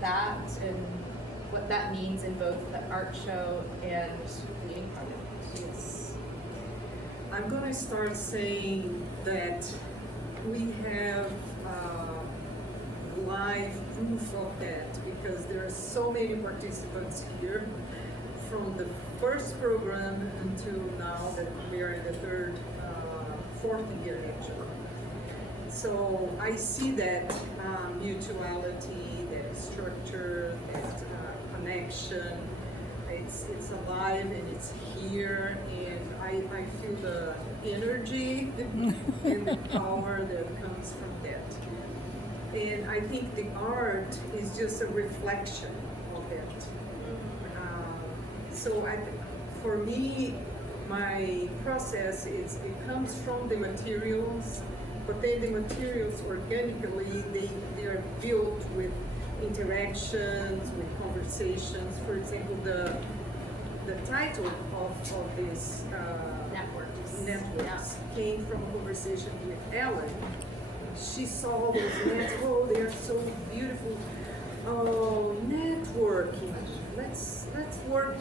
that and what that means in both the art show and Gleaning Project? Yes. I'm going to start saying that we have live proof of that because there are so many participants here from the first program until now that we are in the fourth year actually. So I see that mutuality, that structure, that connection. It's alive and it's here, and I feel the energy and the power that comes from that. And I think the art is just a reflection of that. So for me, my process is it comes from the materials, but then the materials organically they are built with interactions, with conversations. For example, the title of this networks came from a conversation with Ellen. She saw those nets. Oh, they are so beautiful. Oh, networking. Let's work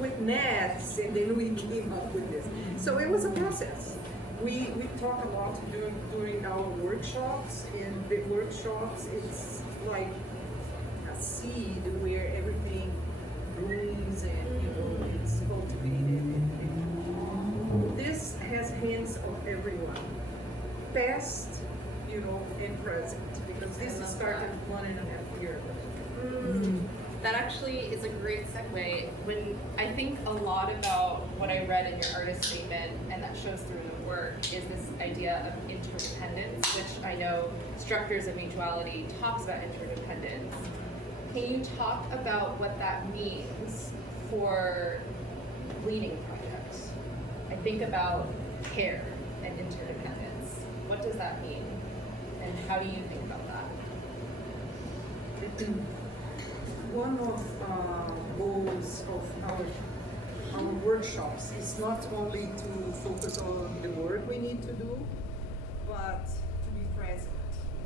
with nets, and then we came up with this. So it was a process. We talk a lot during our workshops, and the workshops it's like a seed where everything blooms and it's cultivated. And this has hands of everyone, past, and present, because this started 1.5 years ago. That actually is a great segue. When I think a lot about what I read in your artist statement, and that shows through in the work, is this idea of interdependence, which I know Structures of Mutuality talks about interdependence. Can you talk about what that means for Gleaning Project? I think about care and interdependence. What does that mean? And how do you think about that? One of goals of our workshops is not only to focus on the work we need to do, but to be present.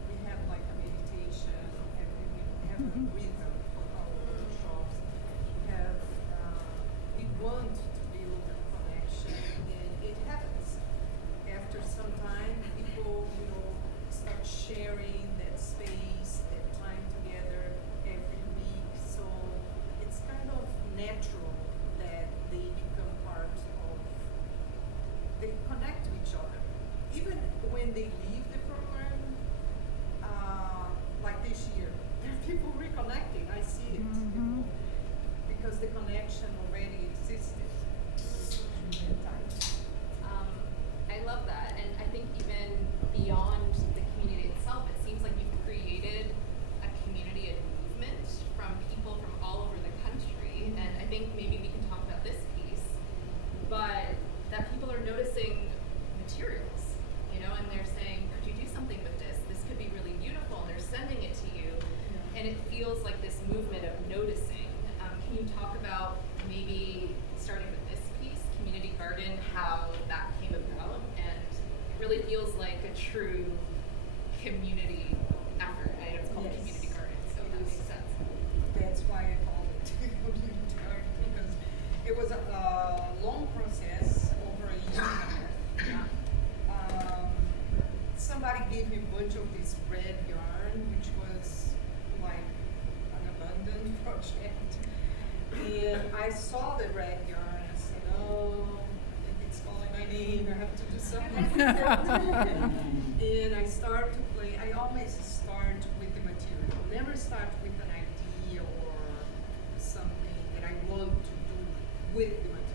We have like a meditation, we have a rhythm for our workshops. We want to build a connection, and it happens. After some time, people, start sharing that space, that time together every week. So it's kind of natural that they become part of, they connect to each other. Even when they leave the program, like this year, there are people reconnecting. I see it, because the connection already existed at that time. I love that, and I think even beyond the community itself, it seems like you've created a community and movement from people from all over the country, and I think maybe we can talk about this piece, but that people are noticing materials, and they're saying, could you do something with this? This could be really beautiful, and they're sending it to you, and it feels like this movement of noticing. Can you talk about maybe starting with this piece, Community Garden, how that came about, and it really feels like a true community effort. I know it's called Community Garden, so that makes sense. That's why I called it Community Garden, because it was a long process, over a year and a half. Somebody gave me a bunch of this red yarn, which was like an abandoned project. And I saw the red yarn, I said, oh, I think it's calling my name, I have to do something with it. And I start to play, I always start with the material, never start with an idea or something that I want to do with the material.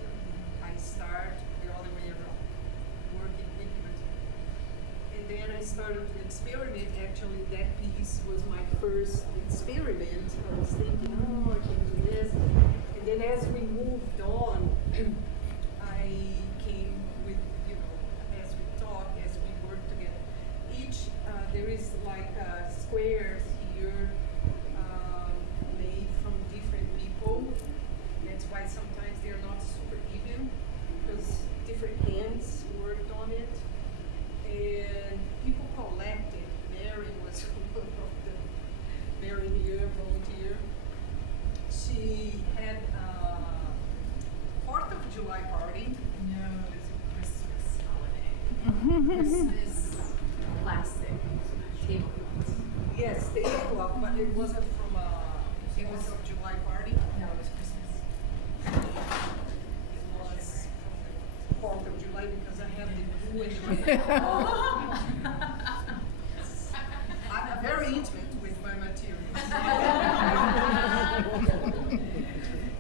I start the other way around, working with the material. And then I started to experiment. Actually, that piece was my first experiment. I was thinking, oh, I can do this. And then as we moved on, I came with, as we talk, as we work together. There is like squares here made from different people. That's why sometimes they're not super even, because different hands worked on it. And people collected. Mary was one of them. Mary here, volunteer. Christmas plastic tablecloths. Yes, tablecloth, but it wasn't from a Fourth of July party. No, it was Christmas. It was from the 4th of July because I have the blue and the red. I'm very intimate with my materials.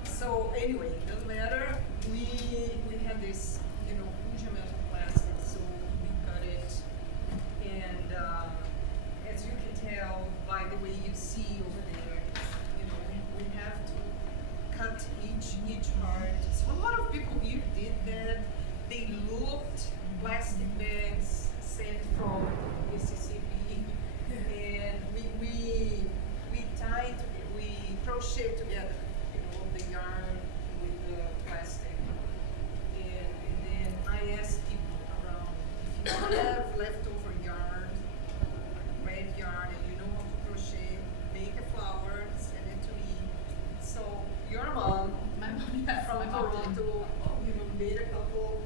So anyway, it doesn't matter. We had this, huge amount of plastic, so we cut it. And as you can tell by the way you see over there, we have to cut each part. So a lot of people here did that. They looked plastic bags sent from Mississippi, and we tied, we crochet together, the yarn with the plastic, and then I asked people around if you have leftover yarn, red yarn, and you know how to crochet, make a flower, send it to me. So your mom My mom, yes, from my mom did. Toronto, made a couple